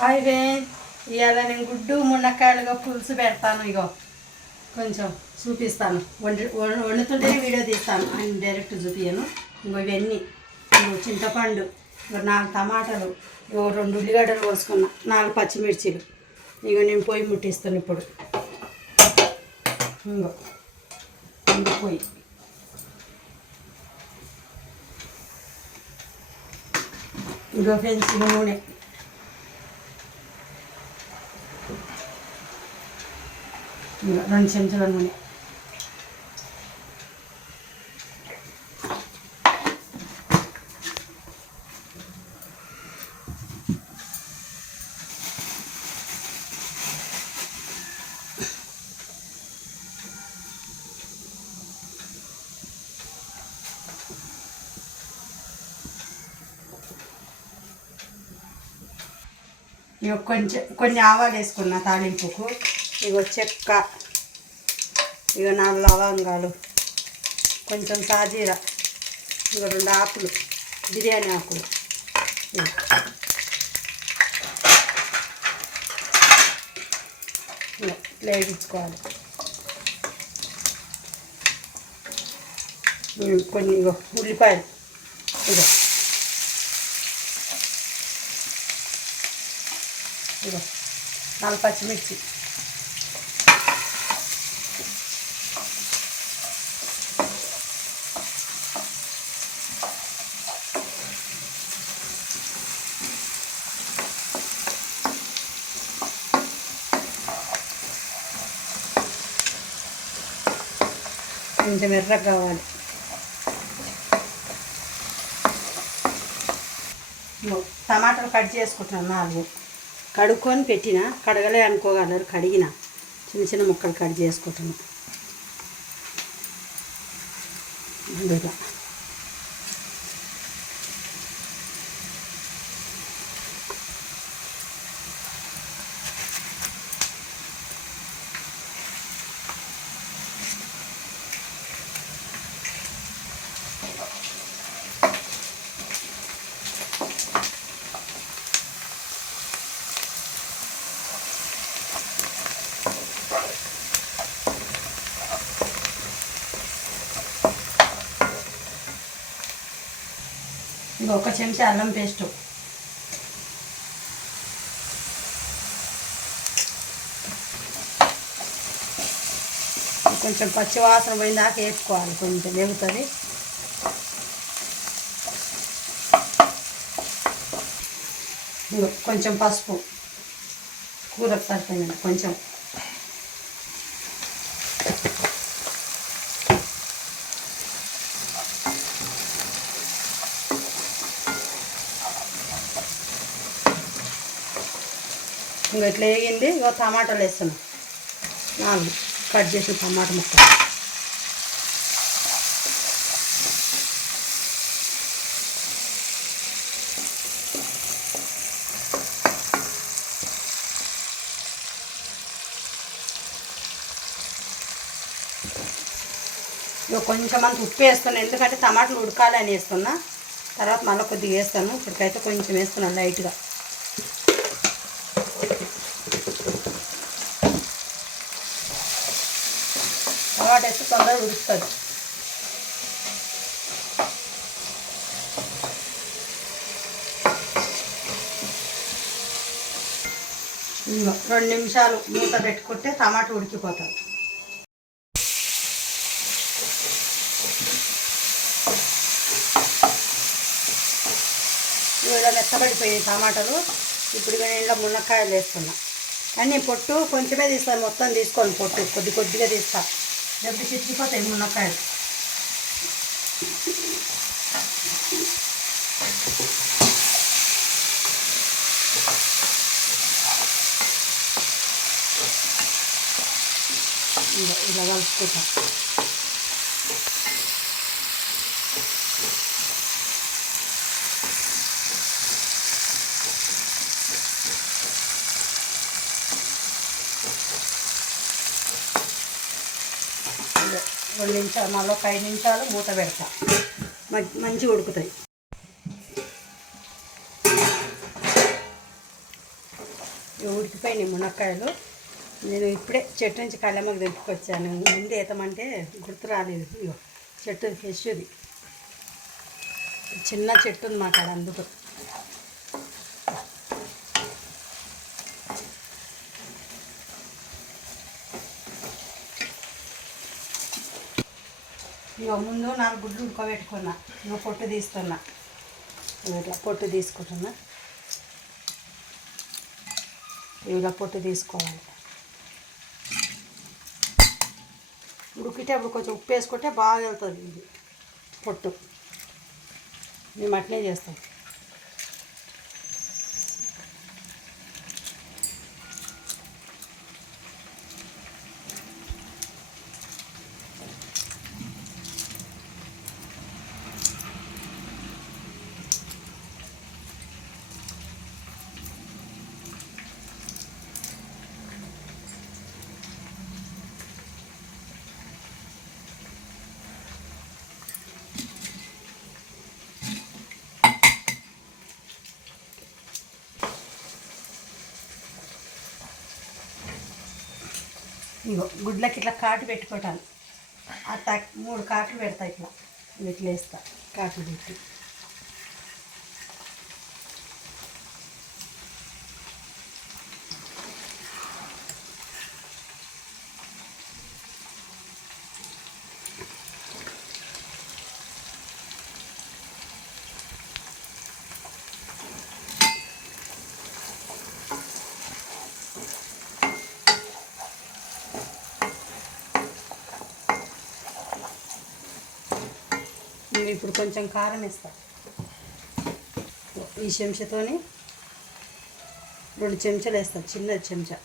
Hi vane. ఇవాళ నేను గుడ్డు మునక్కాయలుగా పులుసు పెడతాను ఇగో. కొంచెం చూపిస్తాను. వండి వండుతుంటేనే వీడియో తీస్తాను. ఆయన డైరెక్ట్ చూపించను ఇంకో ఇవన్నీ. ఇంకో చింతపండు ఇంకో నాలుగు టమాటాలు ఇంకో రెండు ఉల్లిగడ్డలు కోసుకున్నా. నాలుగు పచ్చిమిర్చీలు. ఇక నేను పొయ్యి ముట్టిస్తాను ఇప్పుడు. ఇంకో. ఇంకో పొయ్యి. ఇంకో ఫ్రెండ్స్ ఇంకో నూనె. రెండు చెంచాల నూనె ఇక కొంచెం కొన్ని ఆవాలు వేసుకున్న తాలింపుకు. ఇగో చెక్క ఇక నాలుగు లవంగాలు కొంచెం సాజీర ఇక రెండు ఆకులు బిర్యానీ ఆకులు. ఇగో. ఇట్లా వేయించుకోవాలి. కొన్ని ఇగో ఉల్లిపాయలు. ఇగో. ఇగో నాలుగు పచ్చిమిర్చి. కొంచెం ఎర్రగా కావాలి. టమాటాలు కట్ చేసుకుంటున్నాను నాలుగు. కడుక్కొని పెట్టిన కడగలే అనుకోగలరు కడిగిన. చిన్న చిన్న ముక్కలు కట్ చేసుకుంటున్నాను అందులో ఇక ఒక చెంచా అల్లం పేస్ట్. కొంచెం పచ్చి వాసన పోయిన దాకా వేసుకోవాలి కొంచెం వేగుతుంది కొంచెం పసుపు. కూరకు సరిపోయిందండి కొంచెం. ఇంకా ఇట్లా వేగింది. ఇక టమాటాలు వేస్తున్నాం. నాలుగు. కట్ చేసిన టమాటా ముక్క ఇక కొంచెం అంత ఉప్పు వేస్తున్నాను ఎందుకంటే టమాటాలు ఉడకాలని అని వేస్తున్నా. తర్వాత మళ్ళీ కొద్దిగా వేస్తాను. ఇప్పటికైతే కొంచెం వేస్తున్నాను లైట్గా. టమాటా వేస్తే తొందరగా ఉడుస్తుంది రెండు నిమిషాలు మూత పెట్టుకుంటే టమాటా ఉడికిపోతుంది. ఇలా మెత్తబడిపోయాయి టమాటాలు. ఇప్పుడు ఇక నేను మునక్కాయలు వేస్తున్నా. కానీ పొట్టు కొంచెమే తీస్తాను మొత్తం తీసుకోండి పొట్టు కొద్ది కొద్దిగా తీస్తాను లేకపోతే చిట్టిపోతాయి మునక్కాయలు ఇలా ఇలా కలుపుకుంటా రెండు నిమిషాలు మళ్ళీ ఒక ఐదు నిమిషాలు మూత పెడతా. మంచి మంచిగా ఉడుకుతాయి. ఇవి ఉడికిపోయినాయి మునక్కాయలు. నేను ఇప్పుడే చెట్టు నుంచి కళ్ళమ్మకు తెంపుకొచ్చాను ముందు ఏతమంటే గుర్తు రాలేదు. ఇగో చెట్టు ఫ్రెష్ది. చిన్న చెట్టు ఉంది మాకు అందుకు. ఇక ముందు నాలుగు గుడ్లు ఉడకబెట్టుకున్నా. ఇక పొట్టు తీస్తున్నా. ఇట్లా పొట్టు తీసుకుంటున్నా. ఇలా పొట్టు తీసుకోవాలి. ఉడికేటప్పుడు కొంచెం ఉప్పు వేసుకుంటే బాగా వెళ్తుంది ఇది పొట్టు. మేము అట్నే చేస్తాం. ఇగో గుడ్లకి ఇట్లా కాటు పెట్టుకోవటాలు అట్లా మూడు కాట్లు పెడతా ఇట్లా. ఇట్లా వేస్తా కాట్లు పెట్టి. నేను ఇప్పుడు కొంచెం కారం వేస్తా. ఈ చెంచాతోని రెండు చెంచాలు వేస్తా చిన్న చెంచా.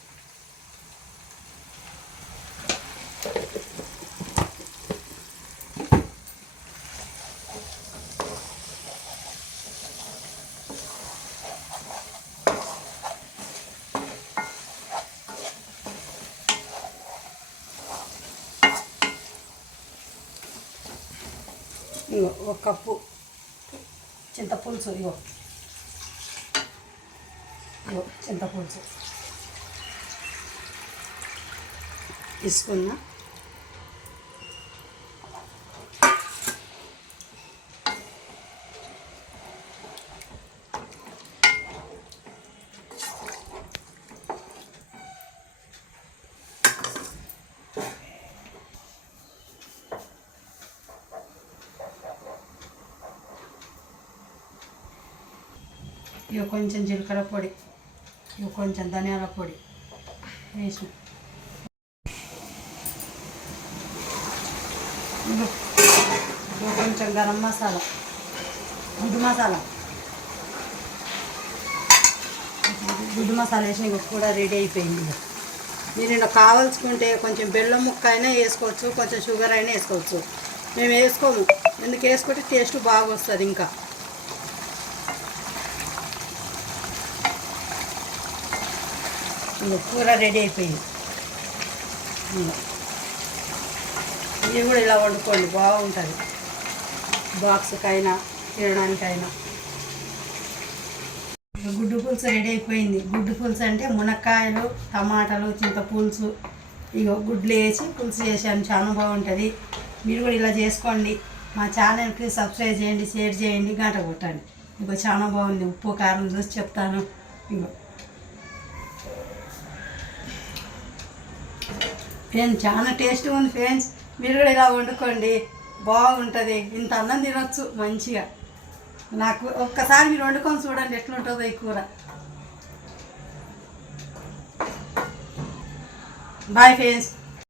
ఇగో ఒక కప్పు చింతపులుసు ఇగో. ఇగో చింతపులుసు. తీసుకున్నా. ఇక కొంచెం జీలకర్ర పొడి. ఇక కొంచెం ధనియాల పొడి. వేసిన. కొంచెం గరం మసాలా. గుడ్డు మసాలా. గుడ్డు మసాలా వేసిన ఇక కూడా రెడీ అయిపోయింది మీరు ఇలా కావాల్సుకుంటే కొంచెం బెల్లం ముక్క అయినా వేసుకోవచ్చు కొంచెం షుగర్ అయినా వేసుకోవచ్చు. మేము వేసుకోము. ఎందుకు వేసుకుంటే టేస్ట్ బాగా వస్తుంది ఇంకా. కూర రెడీ అయిపోయింది. ఇది కూడా ఇలా వండుకోండి బాగుంటుంది. బాక్స్కైనా తినడానికైనా. గుడ్డు పులుసు రెడీ అయిపోయింది. గుడ్డు పులుసు అంటే మునక్కాయలు టమాటాలు చింతపులుసు ఇక గుడ్లు వేసి పులుసు చేశాను. చాలా బాగుంటుంది. మీరు కూడా ఇలా చేసుకోండి. మా ఛానల్కి సబ్స్క్రైబ్ చేయండి షేర్ చేయండి గంట కొట్టండి. ఇక చాలా బాగుంది. ఉప్పు కారం చూసి చెప్తాను. ఇగో. ఫ్రెండ్స్ చాలా టేస్ట్గా ఉంది ఫ్రెండ్స్. మీరు కూడా ఇలా వండుకోండి. బాగుంటుంది. ఇంత అన్నం తినొచ్చు మంచిగా. నాకు ఒక్కసారి మీరు వండుకొని చూడండి ఎట్లుంటుందో ఈ కూర. Bye friends